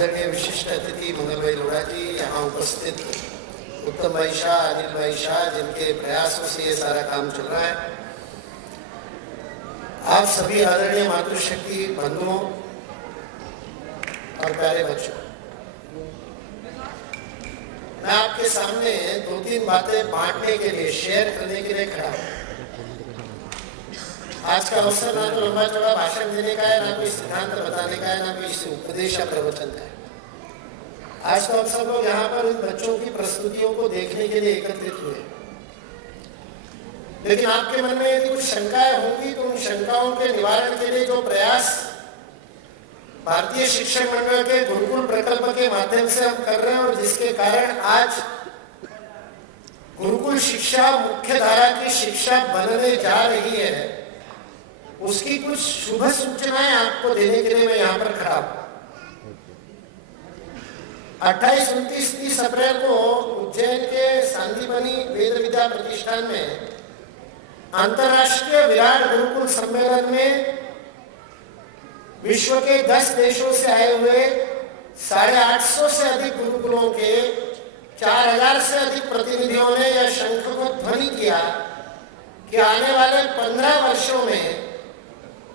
आदरणीय विशिष्ट अतिथि मंगल भाई लोढ़ा जी, यहाँ उपस्थित उत्तम भाई शाह, अनिल भाई शाह, जिनके प्रयासों से ये सारा काम चल रहा है, आप सभी आदरणीय मातृशक्ति बंधुओं और प्यारे बच्चों, मैं आपके सामने 2-3 बातें बांटने के लिए, शेयर करने के लिए खड़ा हूं। आज का अवसर ना तो लंबा चौड़ा भाषण देने का है, ना कोई सिद्धांत बताने का है, ना कोई उपदेश या प्रवचन का है। आज तो हम सब लोग यहाँ पर इन बच्चों की प्रस्तुतियों को देखने के लिए एकत्रित हुए, लेकिन आपके मन में यदि कुछ शंकाएं होंगी तो उन शंकाओं के निवारण के लिए जो प्रयास भारतीय शिक्षक मंडल के गुरुकुल प्रकल्प के माध्यम से हम कर रहे हैं और जिसके कारण आज गुरुकुल शिक्षा मुख्य धारा की शिक्षा बनने जा रही है, उसकी कुछ शुभ सूचनाएं आपको देने के लिए मैं यहां पर खड़ा हूं। 28, 29, 30 अप्रैल को उज्जैन के सांदीपनि वेद विद्या प्रतिष्ठान में अंतर्राष्ट्रीय विराट गुरुकुल सम्मेलन में विश्व के 10 देशों से आए हुए 850 से अधिक गुरुकुलों के 4000 से अधिक प्रतिनिधियों ने यह शंख को ध्वनि किया कि आने वाले 15 वर्षों में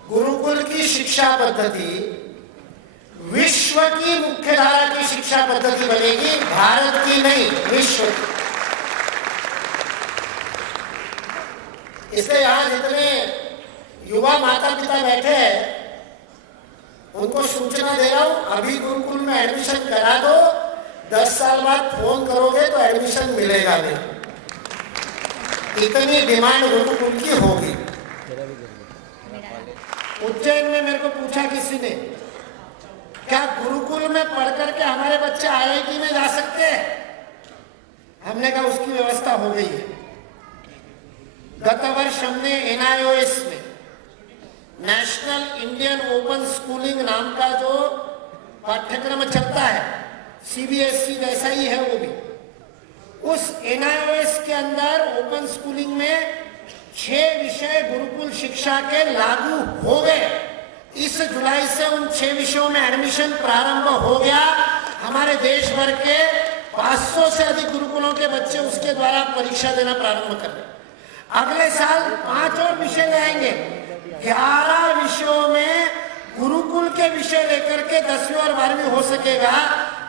गुरुकुल की शिक्षा पद्धति विश्व की मुख्य धारा की शिक्षा पद्धति बनेगी, भारत की नहीं, विश्व की। इसलिए यहां जितने युवा माता पिता बैठे हैं उनको सूचना दे रहा हूं, अभी गुरुकुल में एडमिशन करा दो, 10 साल बाद फोन करोगे तो एडमिशन मिलेगा नहीं, इतनी डिमांड गुरुकुल की होगी। उज्जैन में मेरे को पूछा किसी ने, क्या गुरुकुल में पढ़ करके हमारे बच्चे आईआईटी में जा सकते हैं? हमने कहा उसकी व्यवस्था हो गई है। गत वर्ष हमने एनआईओएस में नेशनल इंडियन ओपन स्कूलिंग नाम का जो पाठ्यक्रम चलता है, सीबीएसई जैसा ही है वो भी, उस एनआईओएस के अंदर ओपन स्कूलिंग में 6 विषय गुरुकुल शिक्षा के लागू हो गए। इस जुलाई से उन 6 विषयों में एडमिशन प्रारंभ हो गया। हमारे देश भर के 500 से अधिक गुरुकुलों के बच्चे उसके द्वारा परीक्षा देना प्रारंभ कर रहे। अगले साल 5 और विषय ले आएंगे। 11 विषयों में गुरुकुल के विषय लेकर के 10वीं और 12वीं हो सकेगा।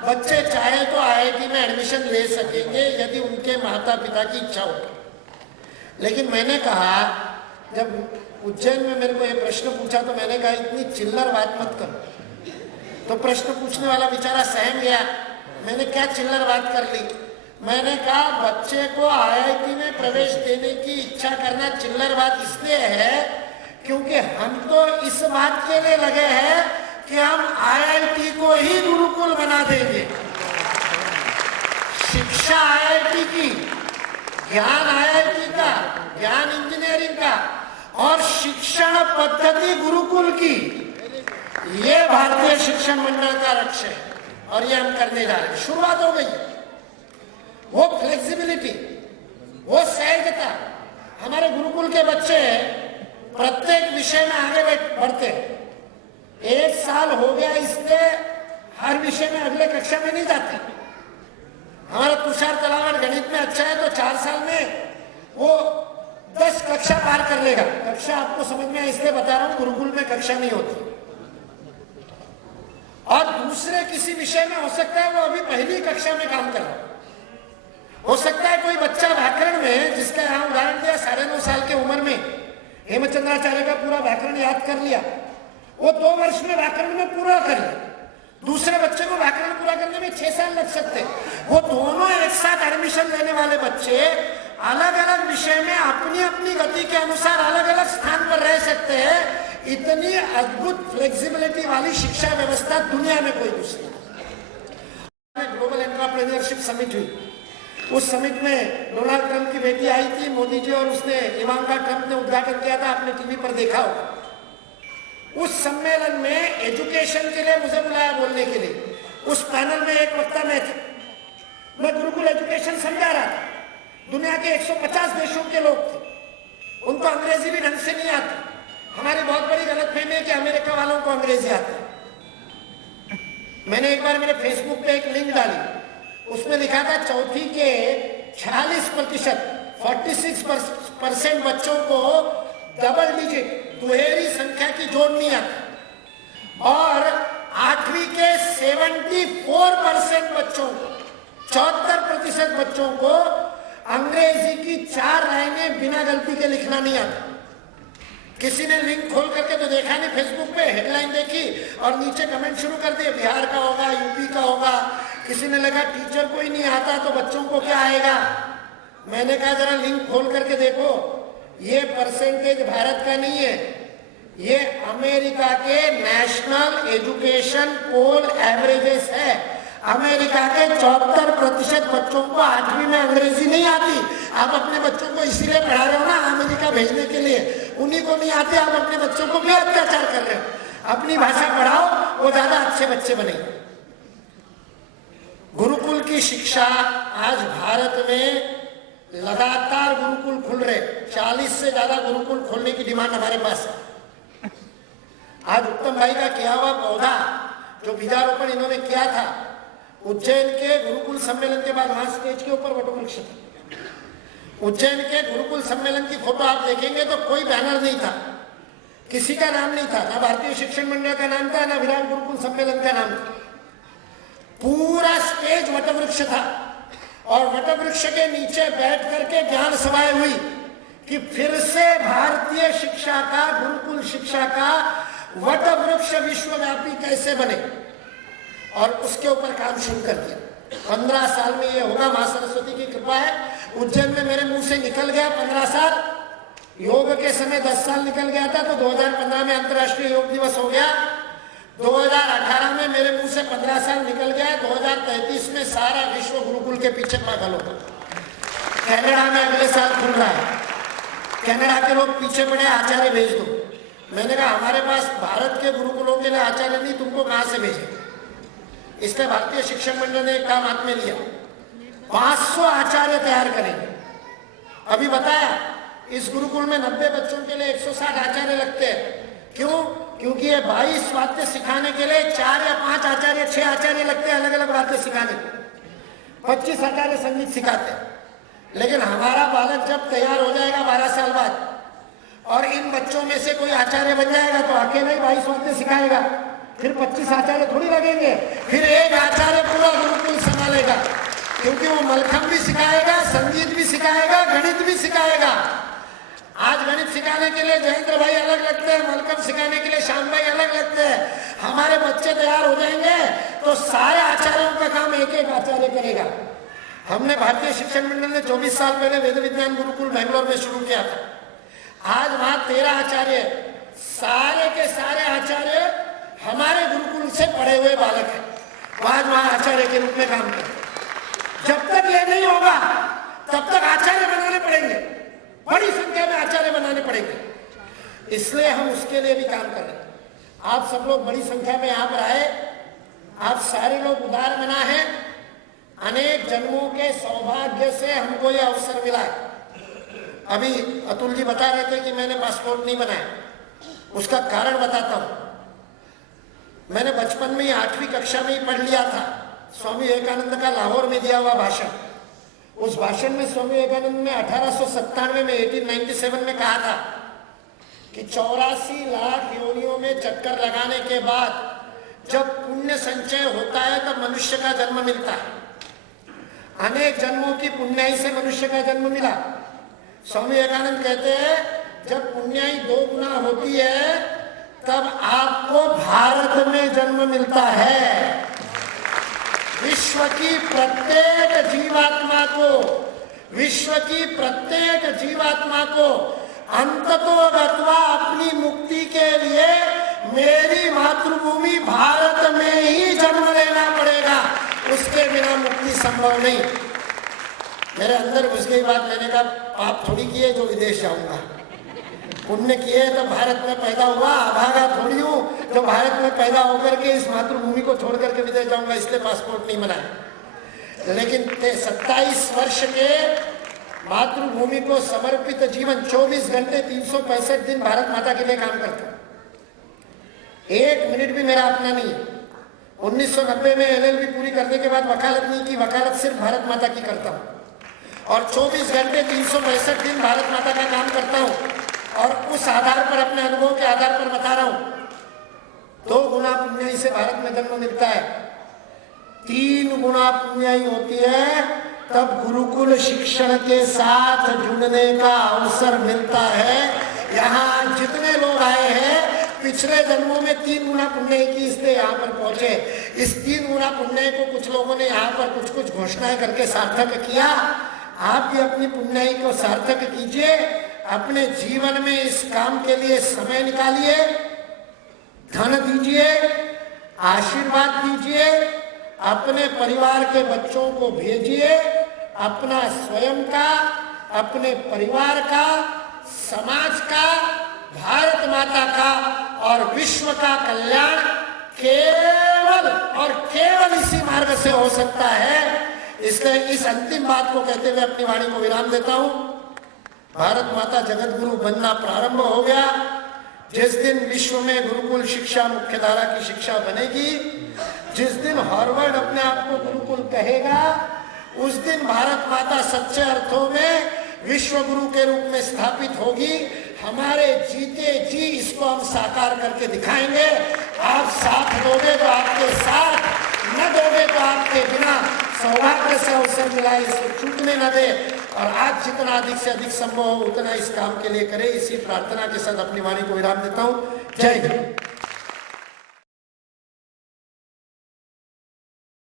बच्चे चाहे तो आईआईटी में एडमिशन ले सकेंगे यदि उनके माता पिता की इच्छा हो। लेकिन मैंने कहा, जब उज्जैन में मेरे को ये प्रश्न पूछा तो मैंने कहा इतनी चिल्लर बात मत करो। तो प्रश्न पूछने वाला बेचारा सहम गया। मैंने क्या चिल्लर बात कर ली? मैंने कहा बच्चे को आईआईटी में प्रवेश देने की इच्छा करना चिल्लर बात इसलिए है क्योंकि हम तो इस बात के लिए लगे हैं कि हम आईआईटी को ही गुरुकुल बना देंगे। शिक्षा आईआईटी की, ज्ञान आईआईटी का, ज्ञान इंजीनियरिंग का और शिक्षण पद्धति गुरुकुल की, ये भारतीय शिक्षण मंडल का लक्ष्य है और ये हम करने जा रहे हैं। शुरुआत हो गई। वो फ्लेक्सिबिलिटी, वो सहजता, हमारे गुरुकुल के बच्चे प्रत्येक विषय में आगे बढ़ते हैं। 1 साल हो गया इसलिए हर विषय में अगले कक्षा में नहीं जाते। हमारा तुषार तलावट गणित में अच्छा है तो 4 साल में वो 10 कक्षा पार कर लेगा। कक्षा आपको समझ में इसलिए बता रहा हूं, गुरुकुल में कक्षा नहीं होती। और दूसरे किसी विषय में हो सकता है वो अभी पहली कक्षा में काम कर रहा हो सकता है कोई बच्चा व्याकरण में, जिसका यहाँ उदाहरण दिया, 9.5 साल की उम्र में हेमचंद्राचार्य का पूरा व्याकरण याद कर लिया, वो 2 वर्ष में व्याकरण में पूरा कर लिया। दूसरे बच्चे को व्याकरण पूरा करने में 6 साल लग सकते। वो दोनों एक साथ एडमिशन लेने वाले बच्चे अलग अलग विषय में अपनी अपनी गति के अनुसार अलग अलग स्थान पर रह सकते हैं। इतनी अद्भुत फ्लेक्सिबिलिटी वाली शिक्षा व्यवस्था दुनिया में कोई दूसरी नहीं। ग्लोबल एंटरप्रेन्योरशिप समिट हुई। उस समिट में डोनाल्ड ट्रंप की बेटी आई थी, मोदी जी, और उसने इवांका ट्रंप ने उद्घाटन किया था, आपने टीवी पर देखा होगा। उस सम्मेलन में एजुकेशन के लिए मुझे बुलाया बोलने के लिए। उस पैनल में एक वक्ता मैं था। मैं गुरुकुल एजुकेशन समझा रहा था। दुनिया के 150 देशों के लोग थे, उनको अंग्रेजी भी ढंग से नहीं आती। हमारी बहुत बड़ी गलतफहमी है कि अमेरिका वालों को अंग्रेजी आती है। मैंने एक बार मेरे फेसबुक पे एक लिंक डाली, उसमें लिखा था चौथी के 46% 46% बच्चों को डबल डिजिट दुहेरी संख्या की जोड़ नहीं आती, और 8वीं के 74% बच्चों को 74% बच्चों को अंग्रेजी की 4 लाइनें बिना गलती के लिखना नहीं आता। किसी ने लिंक खोल करके तो देखा नहीं, फेसबुक पे हेडलाइन देखी और नीचे कमेंट शुरू कर दिए, बिहार का होगा, यूपी का होगा। किसी ने लगा टीचर को ही नहीं आता तो बच्चों को क्या आएगा। मैंने कहा जरा लिंक खोल करके देखो, ये परसेंटेज भारत का नहीं है, ये अमेरिका के नेशनल एजुकेशन पोल एवरेजेस है। अमेरिका के 74% बच्चों को 8वीं में अंग्रेजी नहीं आती। आप अपने बच्चों को इसीलिए पढ़ा रहे हो ना अमेरिका भेजने के लिए, उन्हीं को नहीं आते, आप अपने बच्चों को भी अत्याचार कर रहे हो। अपनी भाषा पढ़ाओ, वो ज्यादा अच्छे बच्चे बनेंगे। गुरुकुल की शिक्षा आज भारत में लगातार गुरुकुल खुल रहे, 40 से ज्यादा गुरुकुल खोलने की डिमांड हमारे पास है। आज उत्तम भाई का किया हुआ पौधा जो बीजारोपण इन्होंने किया था उज्जैन के गुरुकुल सम्मेलन के बाद, वहां स्टेज के ऊपर वटवृक्ष था। उज्जैन के गुरुकुल सम्मेलन की फोटो आप देखेंगे तो कोई बैनर नहीं था, किसी का नाम नहीं था, ना भारतीय शिक्षण मंडल का नाम था, ना विराट गुरुकुल सम्मेलन का नाम था। पूरा स्टेज वटवृक्ष था और वटवृक्ष के नीचे बैठ करके ज्ञान सभाएं हुई कि फिर से भारतीय शिक्षा का, गुरुकुल शिक्षा का वटवृक्ष विश्वव्यापी कैसे बने, और उसके ऊपर काम शुरू कर दिया। 15 साल में ये होगा, मां सरस्वती की कृपा है। उज्जैन में मेरे मुंह से निकल गया 15 साल, योग के समय 10 साल निकल गया था, तो 2015 में अंतर्राष्ट्रीय योग दिवस हो गया। 2018 में मेरे मुंह से 15 साल निकल गया, 2033 में सारा विश्व गुरुकुल के पीछे पागल होगा। कनाडा में अगले साल खुल रहा है, कनाडा के लोग पीछे पड़े, आचार्य भेज दो। मैंने कहा हमारे पास भारत के गुरुकुलों के लिए आचार्य नहीं, तुमको कहां से भेजे। इसलिए भारतीय शिक्षण मंडल ने एक काम हाथ में लिया, 500 आचार्य तैयार करेंगे। अभी बताया इस गुरुकुल में 90 बच्चों के लिए 160 आचार्य लगते हैं। क्यों? क्योंकि ये 22 बातें सिखाने के लिए 4 या 5 आचार्य, 6 आचार्य लगते हैं अलग अलग बातें सिखाने को। 25 आचार्य संगीत सिखाते हैं। लेकिन हमारा बालक जब तैयार हो जाएगा 12 साल बाद और इन बच्चों में से कोई आचार्य बन जाएगा तो अकेले ही 22 बातें सिखाएगा, फिर 25 आचार्य थोड़ी लगेंगे, फिर एक आचार्य पूरा गुरुकुल संभालेगा, क्योंकि वो मलखम भी सिखाएगा, संगीत भी सिखाएगा, गणित भी सिखाएगा। आज गणित सिखाने के लिए जयेंद्र भाई अलग लगते हैं, मलखम सिखाने के लिए श्याम भाई अलग लगते हैं। हमारे बच्चे तैयार हो जाएंगे तो सारे आचार्यों का काम एक एक आचार्य करेगा। हमने भारतीय शिक्षण मंडल ने 24 साल पहले वेद विज्ञान गुरुकुल बैंगलोर में शुरू किया था। आज वहां 13 आचार्य, सारे के सारे आचार्य हमारे गुरुकुल से पढ़े हुए बालक हैं। आज वहां आचार्य के रूप में काम करते। जब तक ये नहीं होगा तब तक आचार्य बनाने पड़ेंगे, बड़ी संख्या में आचार्य बनाने पड़ेंगे। इसलिए हम उसके लिए भी काम कर रहे हैं। आप सब लोग बड़ी संख्या में यहाँ पर आए, आप सारे लोग उदार मना है। अनेक जन्मों के सौभाग्य से हमको ये अवसर मिला है। अभी अतुल जी बता रहे थे कि मैंने पासपोर्ट नहीं बनाया, उसका कारण बताता हूं। मैंने बचपन में ही 8वीं कक्षा में ही पढ़ लिया था स्वामी विवेकानंद का लाहौर में दिया हुआ भाषण। उस भाषण में स्वामी विवेकानंद ने 1897 में 1897 में कहा था कि 84 लाख योनियों में चक्कर लगाने के बाद जब पुण्य संचय होता है तब मनुष्य का जन्म मिलता है। अनेक जन्मों की पुण्याई से मनुष्य का जन्म मिला। स्वामी विवेकानंद कहते हैं जब पुण्याई 2 गुना होती है तब आपको भारत में जन्म मिलता है। विश्व की प्रत्येक जीवात्मा को अंततोगत्वा अपनी मुक्ति के लिए मेरी मातृभूमि भारत में ही जन्म लेना पड़ेगा, उसके बिना मुक्ति संभव नहीं। मेरे अंदर घुस गई बात, मैंने कहा पाप थोड़ी किए जो विदेश जाऊंगा, पुण्य किए तो भारत में पैदा हुआ, अभागा थोड़ी हूं जो भारत में पैदा होकर के इस मातृभूमि को छोड़ करके विदेश जाऊंगा, इसलिए पासपोर्ट नहीं बनाया। लेकिन 27 वर्ष के मातृभूमि को समर्पित जीवन, 24 घंटे 365 दिन भारत माता के लिए काम करता। 1 मिनट भी मेरा अपना नहीं है। 1990 में LLB पूरी करने के बाद वकालत नहीं की, वकालत सिर्फ भारत माता की करता हूँ और 24 घंटे 365 दिन भारत माता का काम करता हूँ और उस आधार पर, अपने अनुभव के आधार पर बता रहा हूँ। 2 गुना पुण्याई से भारत में जन्म मिलता है, 3 गुना पुण्याई होती है तब गुरुकुल शिक्षण के साथ जुड़ने का अवसर मिलता है। यहाँ जितने लोग आए हैं पिछले जन्मों में 3 गुना पुण्य की, इसलिए यहाँ पर पहुंचे। इस 3 गुना पुण्य को कुछ लोगों ने यहाँ पर कुछ कुछ घोषणाएं करके सार्थक किया। आप भी अपनी पुण्याई को सार्थक कीजिए, अपने जीवन में इस काम के लिए समय निकालिए, धन दीजिए, आशीर्वाद दीजिए, अपने परिवार के बच्चों को भेजिए, अपना स्वयं का, अपने परिवार का, समाज का, भारत माता का और विश्व का कल्याण केवल और केवल इसी मार्ग से हो सकता है। इसलिए इस अंतिम बात को कहते हुए अपनी वाणी को विराम देता हूं। भारत माता जगत गुरु बनना प्रारंभ हो गया। जिस दिन विश्व में गुरुकुल शिक्षा मुख्य धारा की शिक्षा बनेगी, जिस दिन हार्वर्ड अपने आप को गुरुकुल कहेगा, उस दिन भारत माता सच्चे अर्थों में विश्व गुरु के रूप में स्थापित होगी। हमारे जीते जी इसको हम साकार करके दिखाएंगे। आप साथ दोगे तो आपके साथ, न दोगे तो आपके बिना। सौभाग्य से अवसर मिला है, इसको छूटने न दे और आज जितना अधिक से अधिक संभव हो उतना इस काम के लिए करें। इसी प्रार्थना के साथ अपनी वाणी को विराम देता हूँ। जय हिंद।